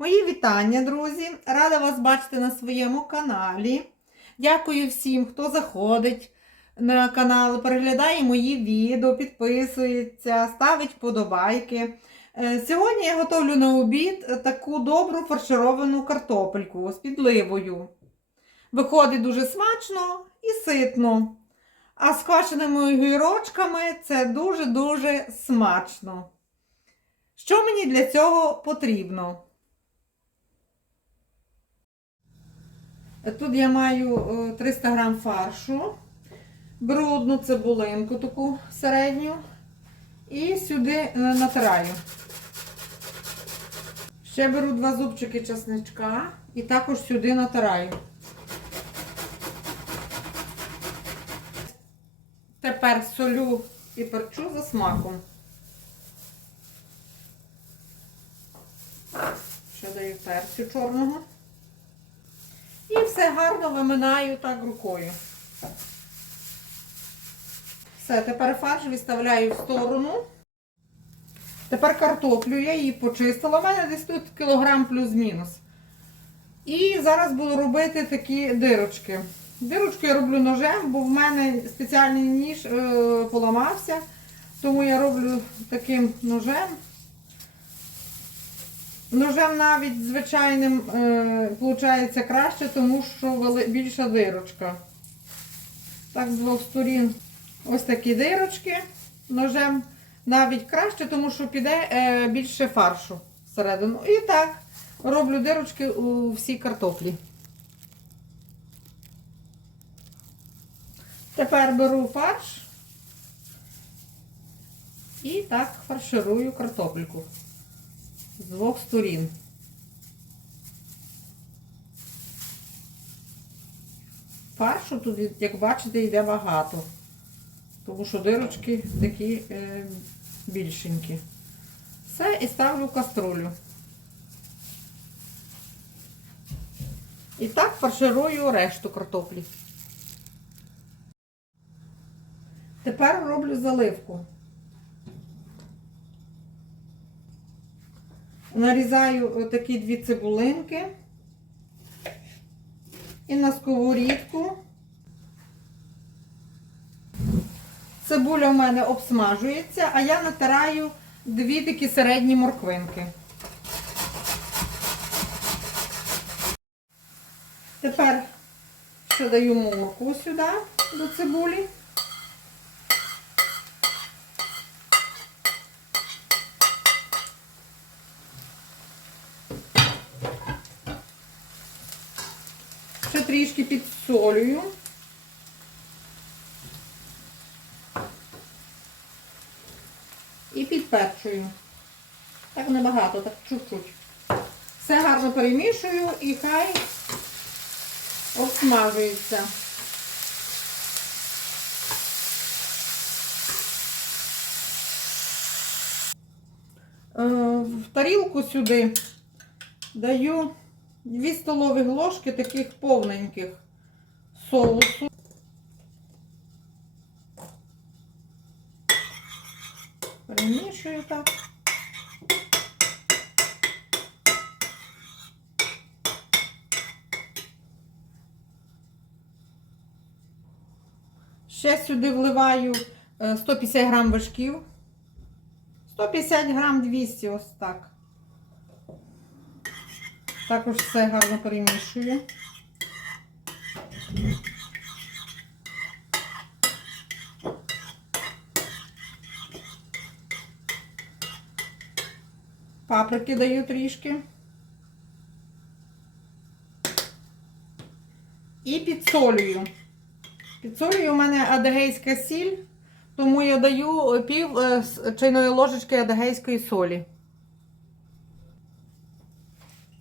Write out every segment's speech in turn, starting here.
Мої вітання, друзі! Рада вас бачити на своєму каналі. Дякую всім, хто заходить на канал, переглядає мої відео, підписується, ставить вподобайки. Е, Сьогодні я готовлю на обід таку добру фаршировану картопельку з підливою. Виходить дуже смачно і ситно. А з квашеними огірочками це дуже-дуже смачно. Що мені для цього потрібно? Тут я маю е, 300 грам фаршу. Беру одну цибулинку таку середню і сюди е, натираю. Ще беру два зубчики чесничка і також сюди натираю. Тепер солю і перчу за смаком. Ще даю перцю чорного. І все гарно виминаю так рукою. Все, тепер фарш відставляю в сторону. Тепер картоплю, я її почистила. У мене десь тут кілограм плюс-мінус. І зараз буду робити такі дирочки. Дирочки я роблю ножем, бо в мене спеціальний ніж е, поламався. Тому я роблю таким ножем. Ножем навіть звичайним е, виходить краще, тому що більша дирочка. Так, з двох сторін ось такі дирочки. Ножем навіть краще, тому що піде е, більше фаршу всередину. І так роблю дирочки у всій картоплі. Тепер беру фарш і так фарширую картопельку з двох сторін. Фаршу тут, як бачите, йде багато, тому що дирочки такі е, більшенькі. Все, і ставлю в каструлю. І так фарширую решту картоплі. Тепер роблю заливку. Нарізаю такі дві цибулинки і на сковорідку. Цибуля в мене обсмажується, а я натираю дві такі середні морквинки. Тепер ще даю моркву сюди до цибулі. Ще трішки підсолюю. І підперчую. Так небагато, так чуть-чуть. Все гарно перемішую і хай обсмажується. Е, В тарілку сюди даю 2 столові ложки таких повненьких соусу. Перемішую так. Ще сюди вливаю е, 150 грам вершків. 150 грам 200, ось так. Також все гарно перемішую. Паприки даю трішки. І підсолюю. Підсолюю у мене адегейська сіль, тому я даю пів е, чайної ложечки адегейської солі.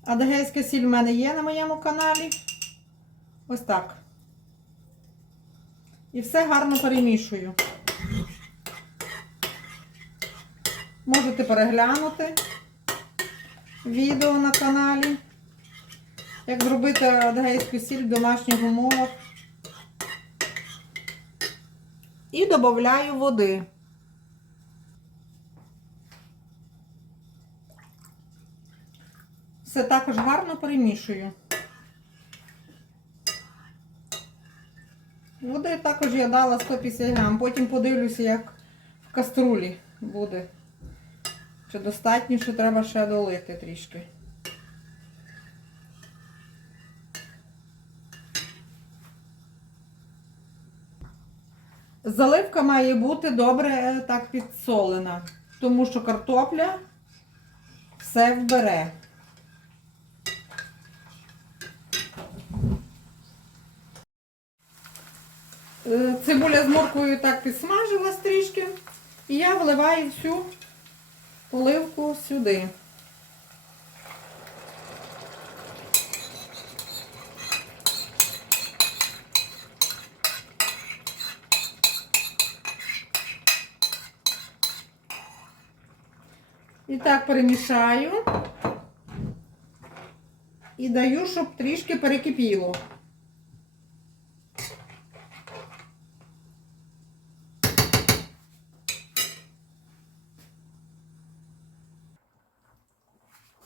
Адегейська сіль в мене є на моєму каналі. Ось так. І все гарно перемішую. Можете переглянути відео на каналі. Як зробити адегейську сіль в домашніх умовах. І додаю води. Все також гарно перемішую. Води також я дала 150 грам. Потім подивлюся, як в каструлі буде. Чи достатньо, що треба ще долити трішки. Заливка має бути добре е, так підсолена, тому що картопля все вбере. Цибуля з морквою так підсмажилась трішки. І я вливаю всю поливку сюди. І так перемішаю. І даю, щоб трішки перекипіло.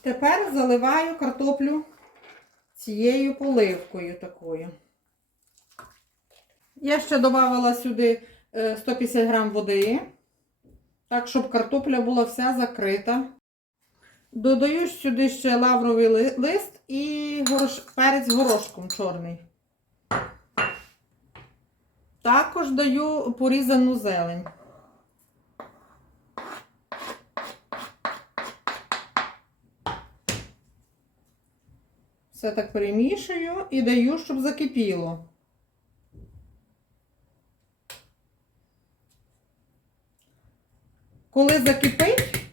Тепер заливаю картоплю цією поливкою такою. Я ще додавала сюди е, 150 грам води, так, щоб картопля була вся закрита. Додаю сюди ще лавровий лист і горош... перець горошком чорний. Також даю порізану зелень. Все так перемішую і даю, щоб закипіло. Коли закипить,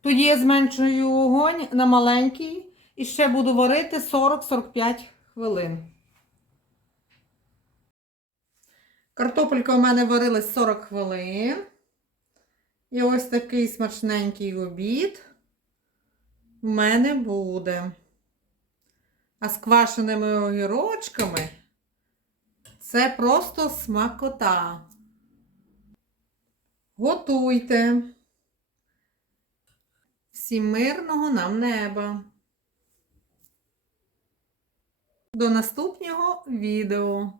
тоді я зменшую вогонь на маленький і ще буду варити 40-45 хвилин. Картопелька у мене варилась 40 хвилин. І ось такий смачненький обід в мене буде. А з квашеними огірочками це просто смакота. Готуйте. Всім мирного нам неба. До наступного відео.